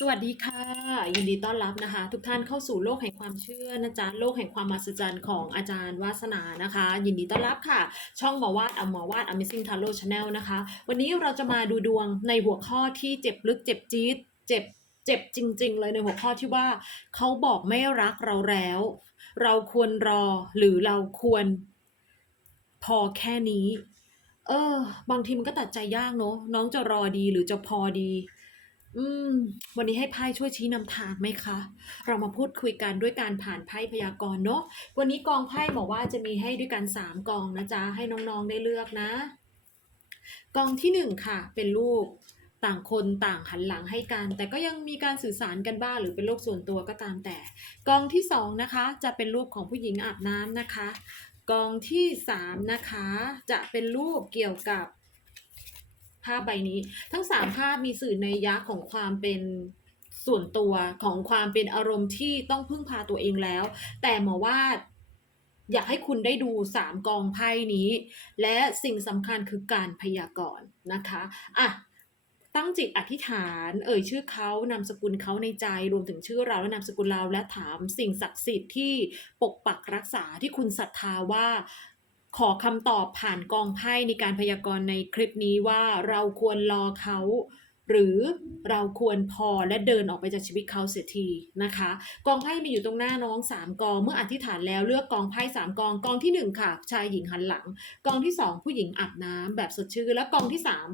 สวัสดีค่ะ ยินดีต้อนรับนะคะ ทุกท่านเข้าสู่โลกแห่งความเชื่อนะจ๊ะโลกแห่งความมหัศจรรย์ของอาจารย์วาสนานะคะ ยินดีต้อนรับค่ะ ช่องหมอวาดอหมอวาด Amazing Tarot Channel นะคะ วันนี้เราจะมาดูดวงในหัวข้อที่เจ็บลึกเจ็บจี๊ดเจ็บเจ็บจริง ๆ เลยในหัวข้อที่ว่าเขาบอกไม่รักเราแล้ว เราควรรอหรือเราควรพอแค่นี้ เออ บางทีมันก็ตัดใจยากเนอะน้องจะรอดีหรือจะพอดี อืม วันนี้ให้ไพ่ช่วยชี้นำทางไหมคะ เรามาพูดคุยกันด้วยการผ่านไพ่พยากรณ์เนาะ วันนี้กองไพ่บอกว่าจะมีให้ด้วยกันสามกองนะจ๊ะ ให้น้องๆได้เลือกนะ กองที่หนึ่งค่ะ เป็นรูปต่างคนต่างหันหลังให้กัน แต่ก็ยังมีการสื่อสารกันบ้างหรือเป็นโลกส่วนตัวก็ตามแต่ กองที่สองนะคะ จะเป็นรูปของผู้หญิงอาบน้ำนะคะ กองที่สามนะคะ จะเป็นรูปเกี่ยวกับ ภาพใบนี้ ทั้งสามภาพมีสื่อในยะของความเป็นส่วนตัวของความเป็นอารมณ์ที่ต้องพึ่งพาตัวเองแล้ว แต่หมอว่าอยากให้คุณได้ดูสามกองไพ่นี้ และสิ่งสำคัญคือการพยากรณ์นะคะอะตั้งจิตอธิษฐาน เอ่ยชื่อเขานามสกุลเขาในใจ รวมถึงชื่อเราและนามสกุลเราและถามสิ่งศักดิ์สิทธิ์ที่ปกปักรักษาที่คุณศรัทธาว่า ขอคำตอบผ่านกองไพ่ในการพยากรณ์ในคลิปนี้ว่าเราควรรอเขา หรือเราควรพอและเดินออกไปจากชีวิตเขาเสียทีนะคะ กองไพ่มีอยู่ตรงหน้าน้องสามกอง เมื่ออธิษฐานแล้วเลือกกองไพ่สามกองกองที่หนึ่งค่ะ ชายหญิงหันหลัง กองที่สองผู้หญิงอาบน้ำแบบสดชื่นและกองที่สาม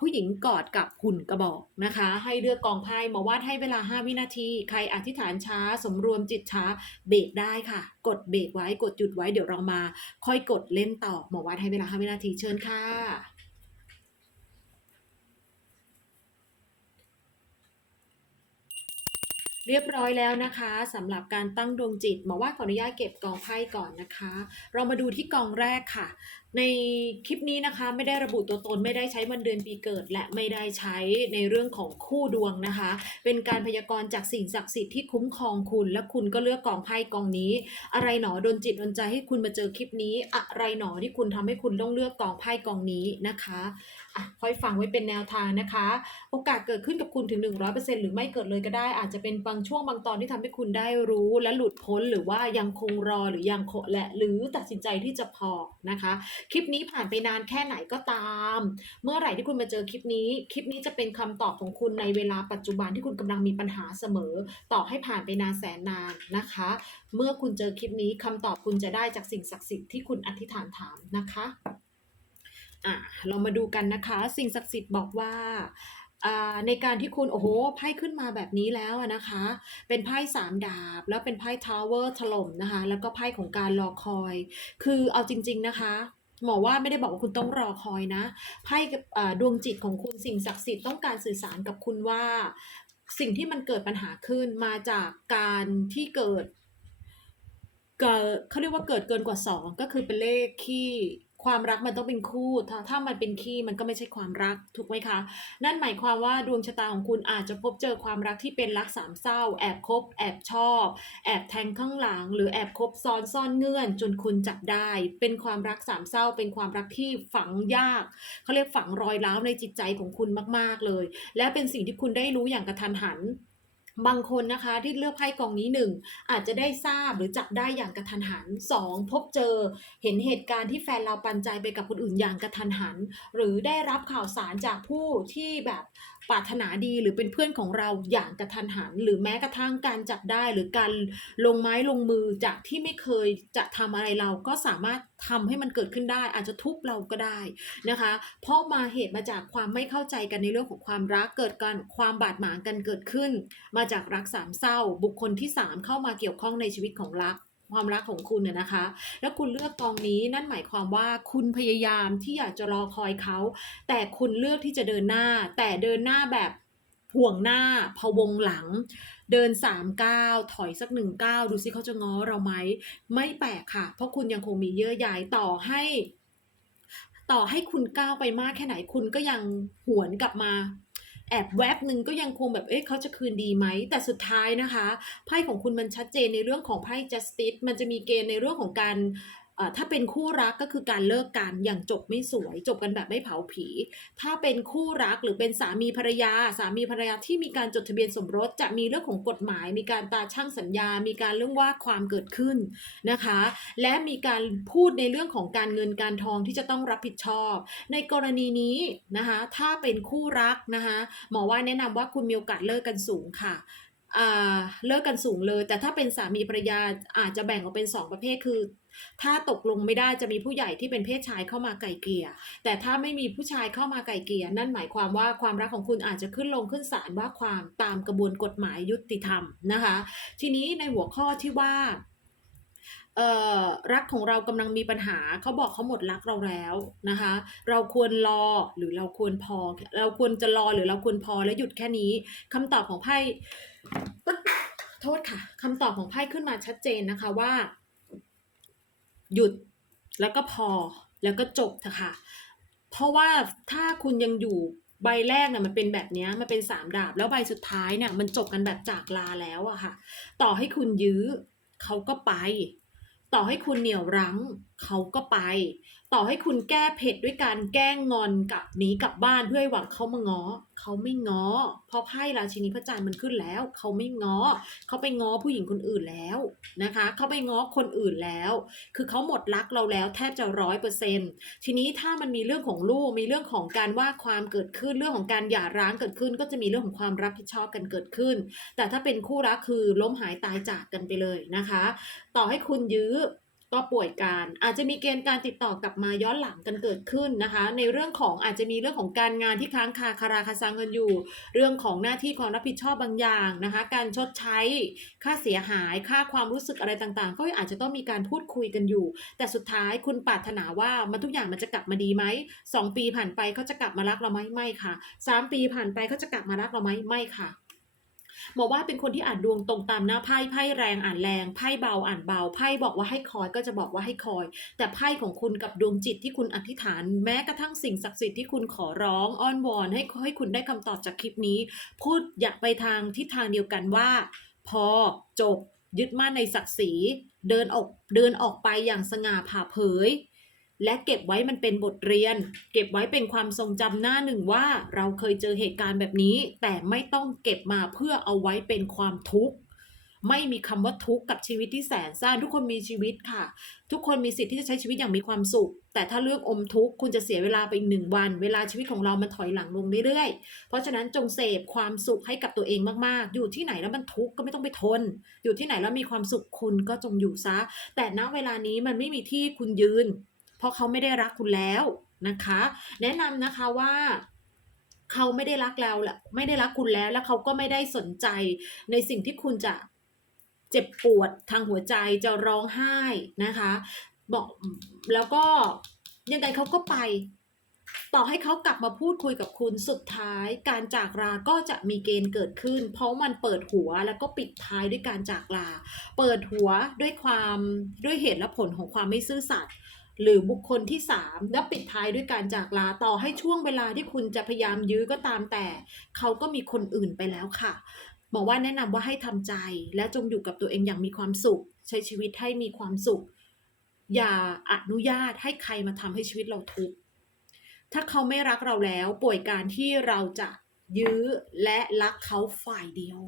ผู้หญิงกอดกับหุ่นกระบอกนะคะ ให้เลือกกองไพ่มาวาดให้เวลา 5 วินาที ใครอธิษฐานช้า สมรวมจิตช้าเบรกได้ค่ะ กดเบรกไว้กดหยุดไว้เดี๋ยวเรามา ค่อยกดเล่นต่อหมอวัดให้เวลา 5 วินาทีเชิญค่ะเรียบร้อยแล้วนะคะสำหรับการตั้งดวงจิตหมอว่าขออนุญาตเก็บกองไพ่ก่อนนะคะ เรามาดูที่กองแรกค่ะ ในคลิปนี้นะคะไม่ได้ระบุตัวตนไม่ได้ใช้วันเดือนปีเกิด และไม่ได้ใช้ในเรื่องของคู่ดวงนะคะ เป็นการพยากรณ์จากสิ่งศักดิ์สิทธิ์ที่คุ้มครองคุณ และคุณก็เลือกกองไพ่กองนี้ อะไรหนอดนจิตดนใจให้คุณมาเจอคลิปนี้ อะไรหนอที่คุณทำให้คุณต้องเลือกกองไพ่กองนี้นะคะอะค่อยฟังไว้เป็นแนวทางนะคะ โอกาสเกิดขึ้นกับคุณถึง 100%หรือไม่เกิดเลยก็ได้ อาจจะเป็นบางช่วงบางตอนที่ทำให้คุณได้รู้ และหลุดพ้นหรือว่ายังคงรอหรือยังคงและหรือตัดสินใจที่จะพอนะคะคลิปนี้ผ่านไปนานแค่ไหนก็ตาม เมื่อไหร่ที่คุณมาเจอคลิปนี้ คลิปนี้จะเป็นคำตอบของคุณในเวลาปัจจุบันที่คุณกำลังมีปัญหาเสมอ ต่อให้ผ่านไปนานแสนนานนะคะ เมื่อคุณเจอคลิปนี้คำตอบคุณจะได้จากสิ่งศักดิ์สิทธิ์ที่คุณอธิษฐานถามนะคะอะเรามาดูกันนะคะ สิ่งศักดิ์สิทธิ์บอกว่าอ่าในการที่คุณโอ้โหไพ่ขึ้นมาแบบนี้แล้วอะนะคะ เป็นไพ่สามดาบ แล้วเป็นไพ่ทาวเวอร์ถล่มนะคะ แล้วก็ไพ่ของการรอคอย คือเอาจริง ๆนะคะ หมอว่าไม่ได้บอกว่าคุณต้องรอคอยนะไพ่กับดวงจิตของคุณสิ่งศักดิ์สิทธิ์ต้องการสื่อสารกับคุณว่า สิ่งที่มันเกิดปัญหาขึ้นมาจากการที่เกิดเกิดเขาเรียกว่าเกิดเกินกว่า 2 ก็คือเป็นเลขที่ ความรักมันต้องเป็นคู่ ถ้ามันเป็นขี้มันก็ไม่ใช่ความรักถูกไหมคะ นั่นหมายความว่าดวงชะตาของคุณอาจจะพบเจอความรักที่เป็นรักสามเศร้า แอบคบ แอบชอบ แอบแทงข้างหลัง หรือแอบคบซ้อนซ่อนเงื่อน จนคุณจับได้ เป็นความรักสามเศร้า เป็นความรักที่ฝังยากเขาเรียกฝังรอยร้าวในจิตใจของคุณมาก ๆเลย และเป็นสิ่งที่คุณได้รู้อย่างกระทันหัน บางคนนะคะที่เลือกไพ่กองนี้หนึ่งอาจจะได้ทราบหรือจับได้อย่างกระทันหันสองพบเจอเห็นเหตุการณ์ที่แฟนเราปันใจไปกับคนอื่นอย่างกระทันหัน หรือได้รับข่าวสารจากผู้ที่แบบ ปรารถนาดีหรือเป็นเพื่อนของเราอย่างกระทันหัน หรือแม้กระทั่งการจับได้หรือการลงไม้ลงมือจากที่ไม่เคยจะทำอะไรเราก็สามารถทำให้มันเกิดขึ้นได้ อาจจะทุบเราก็ได้นะคะ เพราะมาเหตุมาจากความไม่เข้าใจกันในเรื่องของความรักเกิดการความบาดหมางกันเกิดขึ้น มาจากรักสามเศร้า บุคคลที่สามเข้ามาเกี่ยวข้องในชีวิตของรัก ความรักของคุณเนี่ยนะคะ แล้วคุณเลือกกองนี้นั่นหมายความว่าคุณพยายามที่อยากจะรอคอยเขา แต่คุณเลือกที่จะเดินหน้า แต่เดินหน้าแบบห่วงหน้าพวงหลัง เดิน3ามก้าวถอยสักหนึ่งก้าวดูซิเขาจะง้อเราไหมไม่แปลกค่ะ เพราะคุณยังคงมีเยื่อใยต่อให้ ต่อให้คุณก้าวไปมากแค่ไหนคุณก็ยังหวนกลับมา แอบแวบหนึ่งก็ยังคงแบบเอ๊ะเขาจะคืนดีไหม แต่สุดท้ายนะคะ ไพ่ของคุณมันชัดเจนในเรื่องของไพ่ justice มันจะมีเกณฑ์ในเรื่องของการ ถ้าเป็นคู่รักก็คือการเลิกกันอย่างจบไม่สวย จบกันแบบไม่เผาผี ถ้าเป็นคู่รักหรือเป็นสามีภรรยา สามีภรรยาที่มีการจดทะเบียนสมรส จะมีเรื่องของกฎหมาย มีการตาช่างสัญญา มีการเรื่องว่าความเกิดขึ้นนะคะ และมีการพูดในเรื่องของการเงินการทองที่จะต้องรับผิดชอบ ในกรณีนี้นะคะถ้าเป็นคู่รักนะคะหมอว่าแนะนำว่าคุณมีโอกาสเลิกกันสูงค่ะเลิกกันสูงเลย แต่ถ้าเป็นสามีภรรยาอาจจะแบ่งออกเป็นสองประเภทคือ ถ้าตกลงไม่ได้จะมีผู้ใหญ่ที่เป็นเพศชายเข้ามาไก่เกลี่ยแต่ถ้าไม่มีผู้ชายเข้ามาไก่เกลี่ยนั่นหมายความว่าความรักของคุณอาจจะขึ้นลงขึ้นศาลว่าความตามกระบวนกฎหมายยุติธรรมนะคะ ทีนี้ในหัวข้อที่ว่าเอ่อรักของเรากำลังมีปัญหาเขาบอกเขาหมดรักเราแล้วนะคะ เราควรรอหรือเราควรพอ เราควรจะรอหรือเราควรพอและหยุดแค่นี้คำตอบของไพ่โทษค่ะคำตอบของไพ่ขึ้นมาชัดเจนนะคะว่า หยุดแล้วก็พอแล้วก็จบเถอะค่ะ เพราะว่าถ้าคุณยังอยู่ใบแรกเนี่ยมันเป็นแบบนี้มันเป็นสามดาบ แล้วใบสุดท้ายเนี่ยมันจบกันแบบจากลาแล้วอะค่ะ ต่อให้คุณยื้อเขาก็ไป ต่อให้คุณเหนี่ยวรั้งเขาก็ไป ต่อให้คุณแก้เผ็ดด้วยการแกล้งงอนกลับหนีกลับบ้านเพื่อให้หวังเขามาง้อเขาไม่ง้อเพราะไพ่ราชินีพระจันทร์มันขึ้นแล้ว เขาไม่ง้อเขาไปง้อผู้หญิงคนอื่นแล้วนะคะ เขาไปง้อคนอื่นแล้ว คือเขาหมดรักเราแล้วแทบจะร้อยเปอร์เซ็นทีนี้ถ้ามันมีเรื่องของลูกมีเรื่องของการว่าความเกิดขึ้นเรื่องของการหย่าร้างเกิดขึ้น ก็จะมีเรื่องของความรับผิดชอบกันเกิดขึ้น แต่ถ้าเป็นคู่รักคือล้มหายตายจากกันไปเลยนะคะ ต่อให้คุณยื้อ ก็ป่วยการ อาจจะมีเกณฑ์การติดต่อกลับมาย้อนหลังกันเกิดขึ้นนะคะ ในเรื่องของอาจจะมีเรื่องของการงานที่ค้างคาคาราคาซังกันอยู่ เรื่องของหน้าที่ความรับผิดชอบบางอย่างนะคะ การชดใช้ค่าเสียหายค่าความรู้สึกอะไรต่างๆ ก็อาจจะต้องมีการพูดคุยกันอยู่ แต่สุดท้ายคุณปรารถนาว่ามันทุกอย่างมันจะกลับมาดีไหมสองปีผ่านไปเขาจะกลับมารักเราไหมไม่ค่ะสามปีผ่านไปเขาจะกลับมารักเราไหมไม่ค่ะ บอกว่าเป็นคนที่อ่านดวงตรงตามหน้าไพ่ไพ่แรงอ่านแรงไพ่เบาอ่านเบาไพ่บอกว่าให้คอยก็จะบอกว่าให้คอย แต่ไพ่ของคุณกับดวงจิตที่คุณอธิษฐาน แม้กระทั่งสิ่งศักดิ์สิทธิ์ที่คุณขอร้องอ้อนวอนให้ให้คุณได้คำตอบจากคลิปนี้ พูดอยากไปทางทิศทางเดียวกันว่า พอจบยึดมั่นในศักดิ์ศรีเดินออกเดินออกไปอย่างสง่าผ่าเผย และเก็บไว้มันเป็นบทเรียน เก็บไว้เป็นความทรงจำหน้าหนึ่งว่าเราเคยเจอเหตุการณ์แบบนี้ แต่ไม่ต้องเก็บมาเพื่อเอาไว้เป็นความทุกข์ไม่มีคำว่าทุกข์กับชีวิตที่แสนซ่านทุกคนมีชีวิตค่ะ ทุกคนมีสิทธิ์ที่จะใช้ชีวิตอย่างมีความสุข แต่ถ้าเลือกอมทุกข์คุณจะเสียเวลาไปหนึ่งวัน เวลาชีวิตของเรามันถอยหลังลงเรื่อยๆ เพราะฉะนั้นจงเสพความสุขให้กับตัวเองมากๆ อยู่ที่ไหนแล้วมันทุกข์ก็ไม่ต้องไปทน อยู่ที่ไหนแล้วมีความสุขคุณก็จงอยู่ซะ แต่ณเวลานี้มันไม่มีที่คุณยืน เพราะเขาไม่ได้รักคุณแล้วนะคะ แนะนำนะคะว่าเขาไม่ได้รักเราแหละไม่ได้รักคุณแล้ว แล้วเขาก็ไม่ได้สนใจในสิ่งที่คุณจะเจ็บปวดทางหัวใจจะร้องไห้นะคะบอกแล้วก็ยังไงเขาก็ไป ต่อให้เขากลับมาพูดคุยกับคุณสุดท้าย การจากลาก็จะมีเกณฑ์เกิดขึ้น เพราะมันเปิดหัวแล้วก็ปิดท้ายด้วยการจากลา เปิดหัวด้วยความด้วยเหตุและผลของความไม่ซื่อสัตย์ หรือบุคคลที่สามแล้วปิดท้ายด้วยการจากลาต่อให้ช่วงเวลาที่คุณจะพยายามยื้อก็ตามแต่ เขาก็มีคนอื่นไปแล้วค่ะบอกว่าแนะนำว่าให้ทำใจ และจงอยู่กับตัวเองอย่างมีความสุข ใช้ชีวิตให้มีความสุข อย่าอนุญาตให้ใครมาทำให้ชีวิตเราทุกข์ถ้าเขาไม่รักเราแล้วป่วยการที่เราจะยื้อและรักเขาฝ่ายเดียว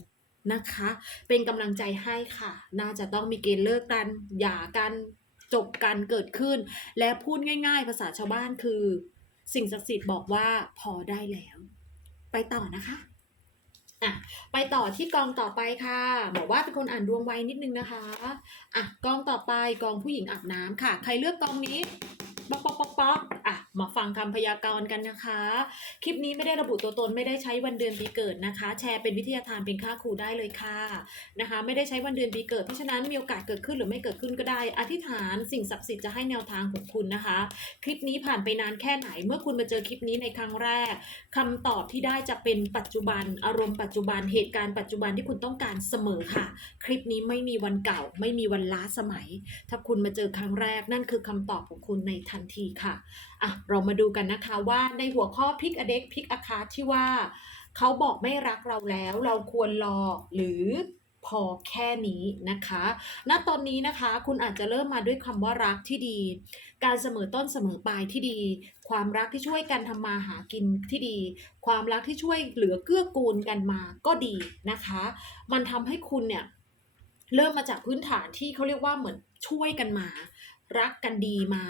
นะคะ เป็นกำลังใจให้ค่ะ น่าจะต้องมีเกณฑ์เลิกกันหย่ากัน จบกันเกิดขึ้น และพูดง่าย ๆ ภาษาชาวบ้านคือ สิ่งศักดิ์สิทธิ์บอกว่าพอได้แล้ว ไปต่อนะคะอะไปต่อที่กองต่อไปค่ะบอกว่าเป็นคนอ่านดวงไวนิดนึงนะคะอะกองต่อไปกองผู้หญิงอาบน้ำค่ะ ใครเลือกกองนี้ป๊อกป๊อกป๊อกป๊อกอะ มาฟังคำพยากรณ์กันนะคะ คลิปนี้ไม่ได้ระบุตัวตนไม่ได้ใช้วันเดือนปีเกิดนะคะ แชร์เป็นวิทยาทานเป็นค่าครูได้เลยค่ะนะคะ ไม่ได้ใช้วันเดือนปีเกิดเพราะฉะนั้นมีโอกาสเกิดขึ้นหรือไม่เกิดขึ้นก็ได้ อธิษฐานสิ่งศักดิ์สิทธิ์จะให้แนวทางของคุณนะคะ คลิปนี้ผ่านไปนานแค่ไหน เมื่อคุณมาเจอคลิปนี้ในครั้งแรกคำตอบที่ได้จะเป็นปัจจุบัน อารมณ์ปัจจุบันเหตุการณ์ปัจจุบันที่คุณต้องการเสมอค่ะ คลิปนี้ไม่มีวันเก่า ไม่มีวันล้าสมัย ถ้าคุณมาเจอครั้งแรกนั่นคือคำตอบของคุณในทันทีค่ะ อะเรามาดูกันนะคะว่าในหัวข้อพิกอเด็กพิกอาคาที่ว่า เขาบอกไม่รักเราแล้ว เราควรรอหรือพอแค่นี้นะคะ ณ ตอนนี้นะคะ คุณอาจจะเริ่มมาด้วยคำว่ารักที่ดี การเสมอต้นเสมอปลายที่ดี ความรักที่ช่วยกันทำมาหากินที่ดี ความรักที่ช่วยเหลือเกื้อกูลกันมาก็ดีนะคะ มันทำให้คุณเนี่ยเริ่มมาจากพื้นฐานที่เขาเรียกว่าเหมือนช่วยกันมา รักกันดีมา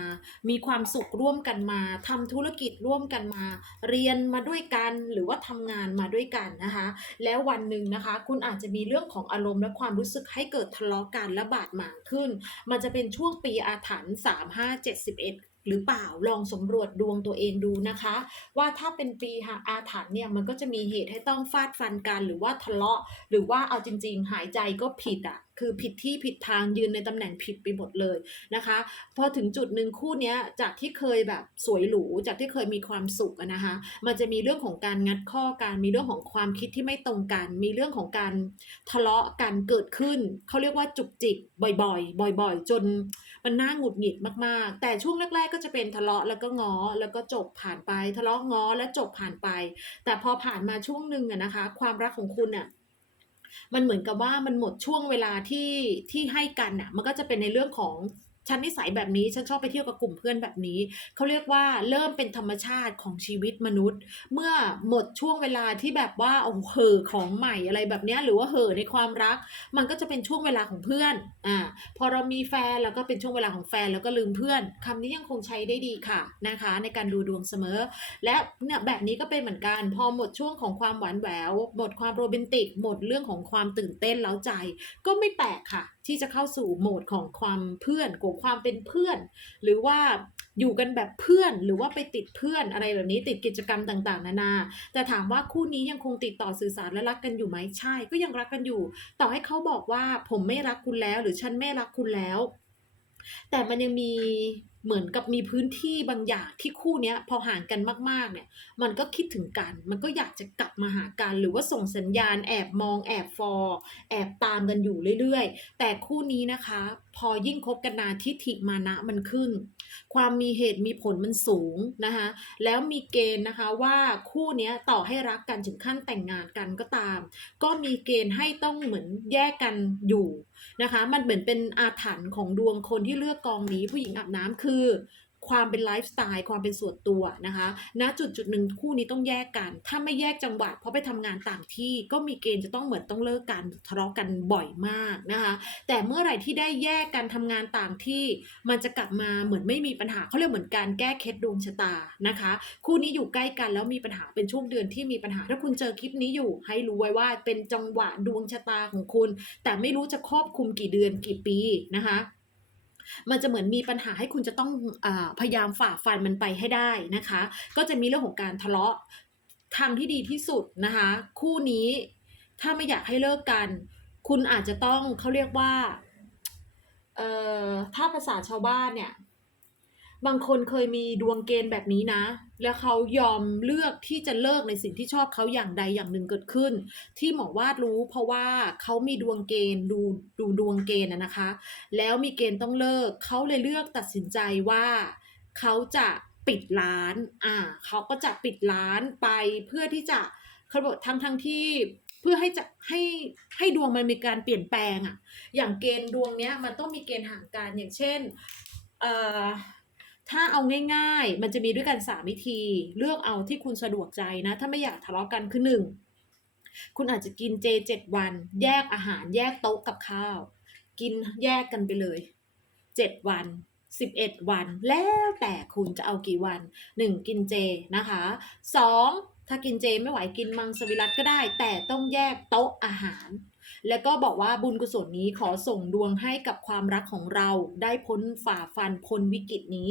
มีความสุขร่วมกันมาทำธุรกิจร่วมกันมา เรียนมาด้วยกันหรือว่าทำงานมาด้วยกันนะคะ แล้ววันหนึ่งนะคะ คุณอาจจะมีเรื่องของอารมณ์และความรู้สึกให้เกิดทะเลาะกันและบาดหมางขึ้น มันจะเป็นช่วงปีอาถรรพ์3 5 7 1หรือเปล่าลองสำรวจดวงตัวเองดูนะคะ ว่าถ้าเป็นปีหาอาถรรพ์เนี่ยมันก็จะมีเหตุให้ต้องฟาดฟันกัน หรือว่าทะเลาะ หรือว่าเอาจริง ๆ หายใจก็ผิดอะ คือผิดที่ผิดทางยืนในตำแหน่งผิดไปหมดเลยนะคะพอถึงจุดหนึ่งคู่นี้จากที่เคยแบบสวยหรูจากที่เคยมีความสุขนะคะมันจะมีเรื่องของการงัดข้อการมีเรื่องของความคิดที่ไม่ตรงกัน มีเรื่องของการทะเลาะกันเกิดขึ้นเขาเรียกว่าจุกจิกบ่อยๆ บ่อยๆ จนมันน่าหงุดหงิดมากๆ แต่ช่วงแรก ๆ ก็จะเป็นทะเลาะแล้วก็ง้อแล้วก็จบผ่านไป ทะเลาะง้อแล้วจบผ่านไป แต่พอผ่านมาช่วงหนึ่งอะนะคะ ความรักของคุณอะ มันเหมือนกับว่ามันหมดช่วงเวลาที่ที่ให้กันอะมันก็จะเป็นในเรื่องของ ฉันนิสัยแบบนี้ฉันชอบไปเที่ยวกับกลุ่มเพื่อนแบบนี้ เขาเรียกว่าเริ่มเป็นธรรมชาติของชีวิตมนุษย์ เมื่อหมดช่วงเวลาที่แบบว่าโอ้เห่อของใหม่อะไรแบบนี้หรือว่าเห่อในความรัก มันก็จะเป็นช่วงเวลาของเพื่อนอ่าพอเรามีแฟนแล้วก็เป็นช่วงเวลาของแฟนแล้วก็ลืมเพื่อนคำนี้ยังคงใช้ได้ดีค่ะนะคะ ในการดูดวงเสมอ และเนี่ยแบบนี้ก็เป็นเหมือนกัน พอหมดช่วงของความหวานแหววหมดความโรแมนติกหมดเรื่องของความตื่นเต้นเล้าใจ ก็ไม่แปลกค่ะ ที่จะเข้าสู่โหมดของความเพื่อนของความเป็นเพื่อน หรือว่าอยู่กันแบบเพื่อนหรือว่าไปติดเพื่อนอะไรแบบนี้ติดกิจกรรมต่างๆ นานา แต่ถามว่าคู่นี้ยังคงติดต่อสื่อสารและรักกันอยู่ไหมใช่ ก็ยังรักกันอยู่ ต่อให้เขาบอกว่าผมไม่รักคุณแล้ว หรือฉันไม่รักคุณแล้ว แต่มันยังมี เหมือนกับมีพื้นที่บางอย่างที่คู่เนี้ยพอห่างกันมากๆเนี่ย มันก็คิดถึงกัน มันก็อยากจะกลับมาหากัน หรือว่าส่งสัญญาณแอบมองแอบฟอร์แอบตามกันอยู่เรื่อยๆ แต่คู่นี้นะคะ พอยิ่งคบกันนานทิฐิมานะมันขึ้น ความมีเหตุมีผลมันสูงนะคะแล้วมีเกณฑ์นะคะว่าคู่เนี้ยต่อให้รักกันถึงขั้นแต่งงานกันก็ตาม ก็มีเกณฑ์ให้ต้องเหมือนแยกกันอยู่นะคะ มันเหมือนเป็นอาถรรพ์ของดวงคนที่เลือกกองนี้ผู้หญิงอาบน้ำคือความเป็นไลฟ์สไตล์ความเป็นส่วนตัวนะคะณจุดจุดหนึ่งคู่นี้ต้องแยกกัน ถ้าไม่แยกจังหวัดเพราะไปทำงานต่างที่ก็มีเกณฑ์จะต้องเหมือนต้องเลิกกันทะเลาะกันบ่อยมากนะคะแต่เมื่อไหร่ที่ได้แยกกันทำงานต่างที่ มันจะกลับมาเหมือนไม่มีปัญหาเขาเรียกเหมือนการแก้เคล็ดดวงชะตานะคะ คู่นี้อยู่ใกล้กันแล้วมีปัญหาเป็นช่วงเดือนที่มีปัญหาถ้าคุณเจอคลิปนี้อยู่ ให้รู้ไว้ว่าเป็นจังหวะดวงชะตาของคุณ แต่ไม่รู้จะครอบคุมกี่เดือนกี่ปีนะคะ มันจะเหมือนมีปัญหาให้คุณจะต้องอพยายามฝ่าฟันมันไปให้ได้นะคะ ก็จะมีเรื่องของการทะเลาะทางที่ดีที่สุดนะคะ คู่นี้ถ้าไม่อยากให้เลิกกัน คุณอาจจะต้องเขาเรียกว่าเอ่อถ้าภาษาชาวบ้านเนี่ย บางคนเคยมีดวงเกณฑ์แบบนี้นะ แล้วเขายอมเลือกที่จะเลิกในสิ่งที่ชอบเขาอย่างใดอย่างหนึ่งเกิดขึ้น ที่หมอวาดรู้เพราะว่าเขามีดวงเกณฑ์ดูดูดวงเกณฑ์อะนะคะ แล้วมีเกณฑ์ต้องเลิก เขาเลยเลือกตัดสินใจว่าเขาจะปิดร้าน อ่า เขาก็จะปิดร้านไปเพื่อที่จะเขาบอกทั้งทั้งที่เพื่อให้จะให้ให้ดวงมันมีการเปลี่ยนแปลงอะอย่างเกณฑ์ดวงเนี้ยมันต้องมีเกณฑ์ห่างกันอย่างเช่นเอ่อ ถ้าเอาง่าย ๆ มันจะมีด้วยกัน 3 วิธี เลือกเอาที่คุณสะดวกใจนะ ถ้าไม่อยากทะเลาะกันคือ1คุณอาจจะกินเจ7วัน แยกอาหารแยกโต๊ะกับข้าว กินแยกกันไปเลย7วัน11วัน แล้วแต่คุณจะเอากี่วัน1กินเจนะคะ2ถ้ากินเจไม่ไหวกินมังสวิรัตก็ได้ แต่ต้องแยกโต๊ะอาหาร แล้วก็บอกว่าบุญกุศลนี้ขอส่งดวงให้กับความรักของเราได้พ้นฝ่าฟันพ้นวิกฤตนี้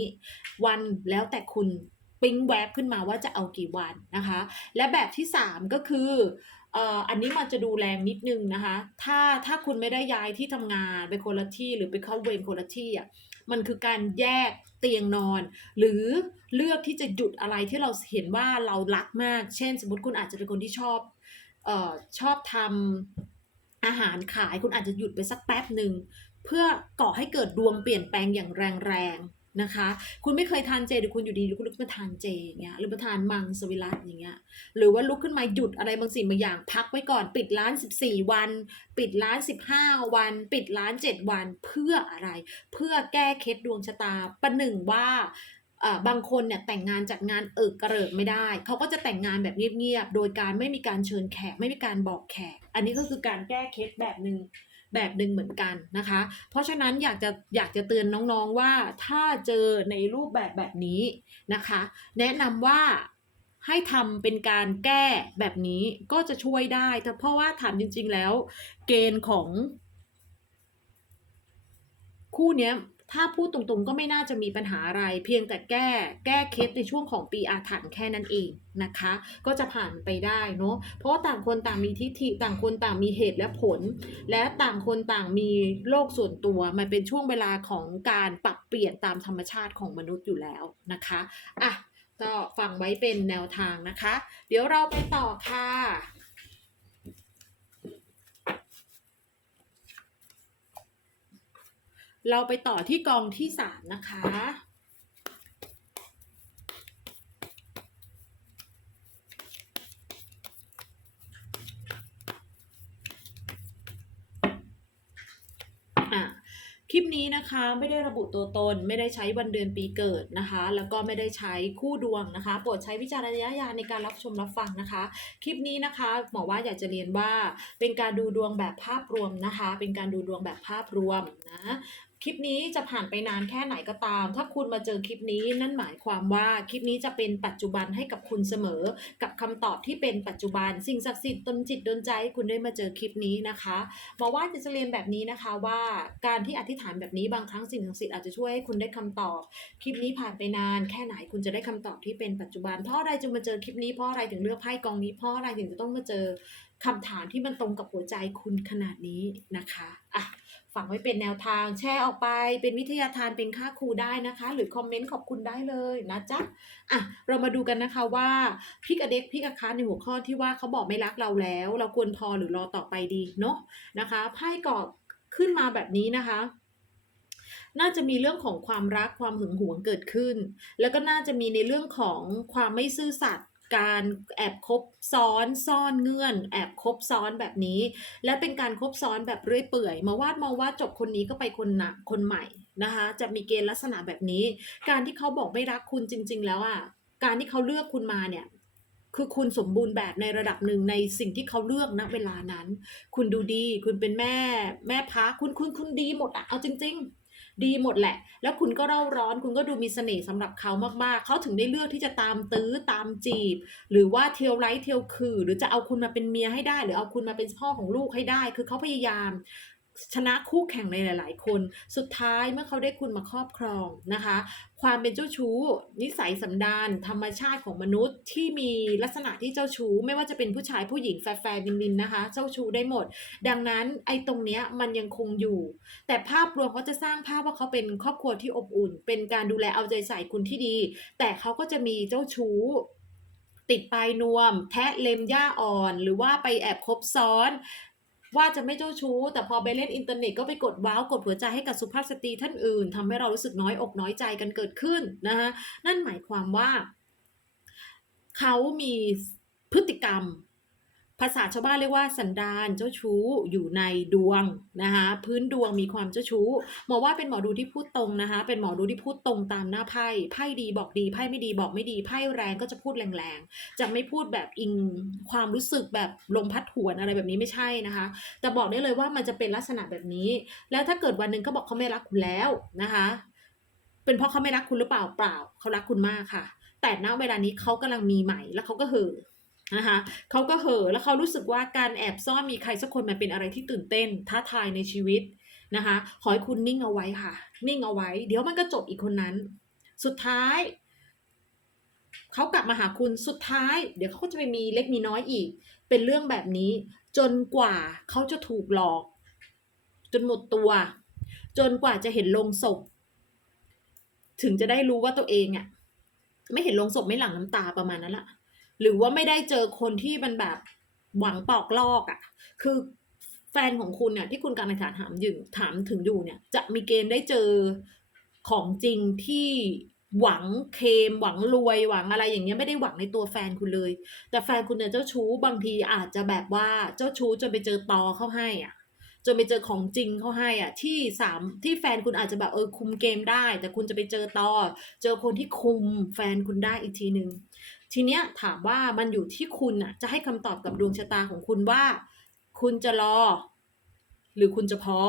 วันแล้วแต่คุณปิ๊งแวบขึ้นมาว่าจะเอากี่วันนะคะ และแบบที่ 3 ก็คือเอ่ออันนี้มันจะดูแรงนิดนึงนะคะ ถ้าถ้าคุณไม่ได้ย้ายที่ทำงานไปคนละที่หรือไปเข้าเวรคนละที่อะมันคือการแยกเตียงนอน หรือเลือกที่จะหยุดอะไรที่เราเห็นว่าเรารักมาก เช่น สมมติคุณอาจจะเป็นคนที่ชอบเอ่อชอบทำ อาหารขายคุณอาจจะหยุดไปสักแป๊บหนึ่งเพื่อก่อให้เกิดดวงเปลี่ยนแปลงอย่างแรงๆนะคะ คุณไม่เคยทานเจหรือคุณอยู่ดีหรือคุณลุกมาทานเจอย่างเงี้ยหรือมาทานมังสวิรัตอย่างเงี้ยหรือว่าลุกขึ้นมาหยุดอะไรบางสิ่งบางอย่างพักไว้ก่อนปิดร้าน 14 วัน ปิดร้าน 15 วัน ปิดร้าน 7 วันเพื่ออะไร เพื่อแก้เคล็ดดวงชะตาประหนึ่งว่าอ่าบางคนเนี่ยแต่งงานจัดงานเอิกกระเริกไม่ได้ เขาก็จะแต่งงานแบบเงียบๆ โดยการไม่มีการเชิญแขก ไม่มีการบอกแขก อันนี้ก็คือการแก้เคล็ดแบบหนึ่งแบบหนึ่งเหมือนกันนะคะ เพราะฉะนั้นอยากจะอยากจะเตือนน้องๆว่าถ้าเจอในรูปแบบแบบนี้นะคะ แนะนำว่าให้ทำเป็นการแก้แบบนี้ก็จะช่วยได้แต่เพราะว่าถามจริง ๆแล้ว เกณฑ์ของคู่เนี้ย ถ้าพูดตรงๆก็ไม่น่าจะมีปัญหาอะไร เพียงแต่แก้แก้เคล็ดในช่วงของปีอาถรรพ์แค่นั้นเองนะคะ ก็จะผ่านไปได้เนาะเพราะว่าต่างคนต่างมีทิฏฐิต่างคนต่างมีเหตุและผล และต่างคนต่างมีโลกส่วนตัว มันเป็นช่วงเวลาของการปรับเปลี่ยนตามธรรมชาติของมนุษย์อยู่แล้วนะคะอะก็ฟังไว้เป็นแนวทางนะคะ เดี๋ยวเราไปต่อค่ะ เราไปต่อที่กองที่สามนะคะอะคลิปนี้นะคะไม่ได้ระบุตัวตนไม่ได้ใช้วันเดือนปีเกิดนะคะ แล้วก็ไม่ได้ใช้คู่ดวงนะคะโปรดใช้วิจารณญาณในการรับชมรับฟังนะคะ คลิปนี้นะคะหมอว่าอยากจะเรียนว่าเป็นการดูดวงแบบภาพรวมนะคะ เป็นการดูดวงแบบภาพรวมนะ คลิปนี้จะผ่านไปนานแค่ไหนก็ตาม ถ้าคุณมาเจอคลิปนี้นั่นหมายความว่าคลิปนี้จะเป็นปัจจุบันให้กับคุณเสมอ กับคำตอบที่เป็นปัจจุบัน สิ่งศักดิ์สิทธิ์ตนจิตดนใจให้คุณได้มาเจอคลิปนี้นะคะหมอว่าจะเรียนแบบนี้นะคะว่าการที่อธิษฐานแบบนี้บางครั้งสิ่งศักดิ์สิทธิ์อาจจะช่วยให้คุณได้คำตอบ คลิปนี้ผ่านไปนานแค่ไหนคุณจะได้คำตอบที่เป็นปัจจุบันเพราะอะไรจึงมาเจอคลิปนี้เพราะอะไรถึงเลือกไพ่กองนี้เพราะอะไรถึงจะต้องมาเจอคำถามที่มันตรงกับหัวใจคุณขนาดนี้นะคะอะ ฝากไว้เป็นแนวทางแชร์ออกไป เป็นวิทยาทานเป็นค่าครูได้นะคะ หรือคอมเมนต์ขอบคุณได้เลยนะจ๊ะอะเรามาดูกันนะคะว่าพี่กับเด็กพี่กับค้าในหัวข้อที่ว่าเขาบอกไม่รักเราแล้ว เราควรพอหรือรอต่อไปดีเนาะนะคะไพ่กอบขึ้นมาแบบนี้นะคะน่าจะมีเรื่องของความรักความหึงหวงเกิดขึ้น แล้วก็น่าจะมีในเรื่องของความไม่ซื่อสัตย์ การแอบคบซ้อนซ่อนเงื่อน แอบคบซ้อนแบบนี้ และเป็นการคบซ้อนแบบเรื่อยเปื่อย มาวาดมองว่าจบคนนี้ก็ไปคนหนักคนใหม่นะคะ จะมีเกณฑ์ลักษณะแบบนี้ การที่เขาบอกไม่รักคุณจริง ๆ แล้วอะการที่เขาเลือกคุณมาเนี่ยคือคุณสมบูรณ์แบบในระดับหนึ่งในสิ่งที่เขาเลือกณเวลานั้น คุณดูดี คุณเป็นแม่แม่พักคุณคุณคุณดีหมดอะเอาจริง ๆ ดีหมดแหละ แล้วคุณก็เร่าร้อน คุณก็ดูมีเสน่ห์สำหรับเขามากๆ เขาถึงได้เลือกที่จะตามตื้อตามจีบ หรือว่าเทียวไลท์เทียวคือ หรือจะเอาคุณมาเป็นเมียให้ได้ หรือเอาคุณมาเป็นพ่อของลูกให้ได้ คือเขาพยายาม ชนะคู่แข่งในหลาย ๆ คน สุดท้ายเมื่อเขาได้คุณมาครอบครองนะคะ ความเป็นเจ้าชู้ นิสัยสันดาน ธรรมชาติของมนุษย์ที่มีลักษณะที่เจ้าชู้ ไม่ว่าจะเป็นผู้ชายผู้หญิงแฟร์แฟร์ดินๆนะคะ เจ้าชู้ได้หมด ดังนั้นไอ้ตรงเนี้ยมันยังคงอยู่ แต่ภาพรวมเขาจะสร้างภาพว่าเขาเป็นครอบครัวที่อบอุ่น เป็นการดูแลเอาใจใส่คุณที่ดี แต่เขาก็จะมีเจ้าชู้ติดปลายนวม แทะเล็มหญ้าอ่อน หรือว่าไปแอบคบซ้อน ว่าจะไม่เจ้าชู้ แต่พอไปเล่นอินเทอร์เน็ตก็ไปกดว้าว กดหัวใจให้กับสุภาพสตรีท่านอื่นทำให้เรารู้สึกน้อยอกน้อยใจกันเกิดขึ้นนะคะนั่นหมายความว่า เขามีพฤติกรรม ภาษาชาวบ้านเรียกว่าสันดานเจ้าชู้อยู่ในดวงนะคะพื้นดวงมีความเจ้าชู้หมอว่าเป็นหมอดูที่พูดตรงนะคะ เป็นหมอดูที่พูดตรงตามหน้าไพ่ไพ่ดีบอกดีไพ่ไม่ดีบอกไม่ดีไพ่แรงก็จะพูดแรงๆจะไม่พูดแบบอิงความรู้สึกแบบลมพัดหวนอะไรแบบนี้ไม่ใช่นะคะ แต่บอกได้เลยว่ามันจะเป็นลักษณะแบบนี้ แล้วถ้าเกิดวันหนึ่งเขาบอกเขาไม่รักคุณแล้วนะคะ เป็นเพราะเขาไม่รักคุณหรือเปล่าเปล่าเขารักคุณมากค่ะ แต่ณเวลานี้เขากำลังมีใหม่แล้วเขาก็เห่อ นะคะเขาก็เห่อแล้วเขารู้สึกว่าการแอบซ่อนมีใครสักคนมาเป็นอะไรที่ตื่นเต้นท้าทายในชีวิตนะคะขอให้คุณนิ่งเอาไว้ค่ะ นิ่งเอาไว้ เดี๋ยวมันก็จบอีกคนนั้น สุดท้ายเขากลับมาหาคุณสุดท้าย เดี๋ยวเขาก็จะไปมีเล็กมีน้อยอีก เป็นเรื่องแบบนี้ จนกว่าเขาจะถูกหลอก จนหมดตัว จนกว่าจะเห็นลงศพ ถึงจะได้รู้ว่าตัวเองอะไม่เห็นลงศพไม่หลั่งน้ำตาประมาณนั้นแหละ หรือว่าไม่ได้เจอคนที่มันแบบหวังปอกลอกอะคือแฟนของคุณเนี่ยที่คุณการในฐานถามอยู่ถามถึงอยู่เนี่ย จะมีเกณฑ์ได้เจอของจริงที่หวังเคมหวังรวยหวังอะไรอย่างเงี้ยไม่ได้หวังในตัวแฟนคุณเลย แต่แฟนคุณเนี่ยเจ้าชู้บางทีอาจจะแบบว่าเจ้าชู้จนไปเจอตอเข้าให้อะจนไปเจอของจริงเข้าให้อะที่สามที่แฟนคุณอาจจะแบบเออคุมเกมได้ แต่คุณจะไปเจอต่อ เจอคนที่คุมแฟนคุณได้อีกทีหนึ่ง ทีเนี้ยถามว่ามันอยู่ที่คุณอะจะให้คำตอบกับดวงชะตาของคุณว่า คุณจะรอ หรือคุณจะพอ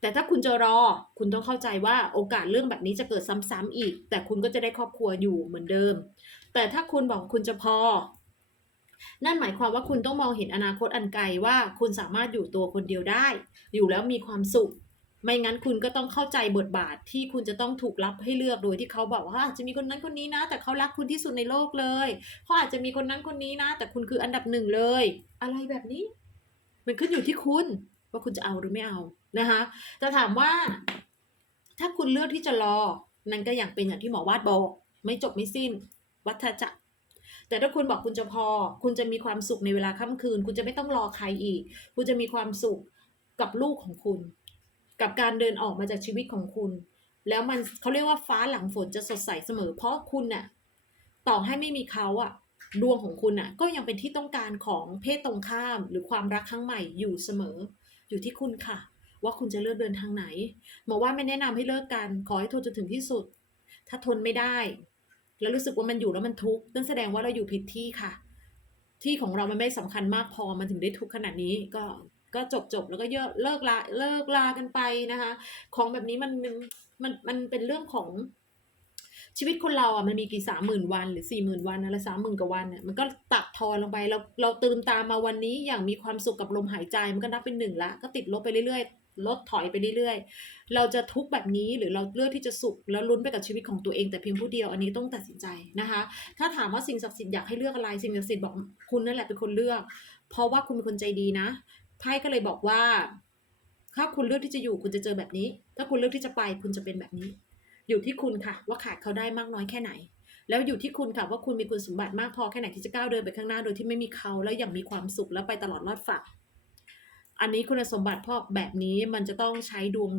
แต่ถ้าคุณจะรอ คุณต้องเข้าใจว่าโอกาสเรื่องแบบนี้จะเกิดซ้ำๆอีก แต่คุณก็จะได้ครอบครัวอยู่เหมือนเดิม แต่ถ้าคุณบอกคุณจะพอ นั่นหมายความว่าคุณต้องมองเห็นอนาคตอันไกลว่าคุณสามารถอยู่ตัวคนเดียวได้ อยู่แล้วมีความสุข ไม่งั้นคุณก็ต้องเข้าใจบทบาทที่คุณจะต้องถูกรับให้เลือกโดยที่เขาบอกว่าอาจจะมีคนนั้นคนนี้นะ แต่เขารักคุณที่สุดในโลกเลยเขาอาจจะมีคนนั้นคนนี้นะ แต่คุณคืออันดับหนึ่งเลย อะไรแบบนี้ มันขึ้นอยู่ที่คุณว่าคุณจะเอาหรือไม่เอานะคะแต่ถามว่า ถ้าคุณเลือกที่จะรอ นั่นก็อย่างเป็นอย่างที่หมอวาดบอก ไม่จบไม่สิ้น วัฏจักรแต่ถ้าคุณบอกคุณจะพอ คุณจะมีความสุขในเวลาค่ำคืน คุณจะไม่ต้องรอใครอีก คุณจะมีความสุขกับลูกของคุณ กับการเดินออกมาจากชีวิตของคุณ แล้วมันเขาเรียกว่าฟ้าหลังฝนจะสดใสเสมอ เพราะคุณน่ะต่อให้ไม่มีเขาอะดวงของคุณน่ะ ก็ยังเป็นที่ต้องการของเพศตรงข้าม หรือความรักครั้งใหม่อยู่เสมอ อยู่ที่คุณค่ะ ว่าคุณจะเลือกเดินทางไหนหมอว่าไม่แนะนำให้เลิกกัน ขอให้ทนจนถึงที่สุด ถ้าทนไม่ได้ แล้วรู้สึกว่ามันอยู่แล้วมันทุกข์นั่นแสดงว่าเราอยู่ผิดที่ค่ะ ที่ของเรามันไม่สำคัญมากพอมันถึงได้ทุกข์ขนาดนี้ก็ ก็จบจบแล้วก็เยอะเลิกลาเลิกลากันไปนะคะ ของแบบนี้มันมันมันมันเป็นเรื่องของชีวิตคนเราอะมันมีกี่สามหมื่นวันหรือสี่หมื่นวันอะไรสามหมื่นกว่าวันเนี่ยมันก็ตัดทอนลงไปเราเราตื่นตามมาวันนี้อย่างมีความสุขกับลมหายใจมันก็นับเป็นหนึ่งละก็ติดลบไปเรื่อยๆ ลดถอยไปเรื่อยๆ เราจะทุกข์แบบนี้หรือเราเลือกที่จะสุขแล้วลุ้นไปกับชีวิตของตัวเองแต่เพียงผู้เดียวอันนี้ต้องตัดสินใจนะคะ ถ้าถามว่าสิ่งศักดิ์สิทธิ์อยากให้เลือกอะไรสิ่งศักดิ์สิทธิ์บอกคุณนั่นแหละเป็นคนเลือก เพราะว่าคุณเป็นคนใจดีนะ ไพ่ก็เลยบอกว่า ถ้าคุณเลือกที่จะอยู่คุณจะเจอแบบนี้ ถ้าคุณเลือกที่จะไปคุณจะเป็นแบบนี้ อยู่ที่คุณค่ะ ว่าขาดเขาได้มากน้อยแค่ไหน แล้วอยู่ที่คุณค่ะว่าคุณมีคุณสมบัติมากพอแค่ไหนที่จะก้าวเดินไปข้างหน้าโดยที่ไม่มีเขาแล้วอย่างมีความสุขแล้วไปตลอดรอดฝั่งอันนี้คุณสมบัติเพราะแบบนี้มันจะต้องใช้ดวง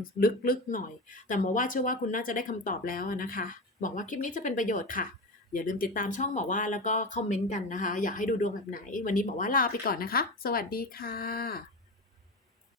ลึกๆหน่อย แต่หมอว่าเชื่อว่าคุณน่าจะได้คำตอบแล้วนะคะบอกว่าคลิปนี้จะเป็นประโยชน์ค่ะ อย่าลืมติดตามช่องบอกว่าแล้วก็คอมเมนต์กันนะคะ อยากให้ดูดวงแบบไหน วันนี้บอกว่าลาไปก่อนนะคะ สวัสดีค่ะ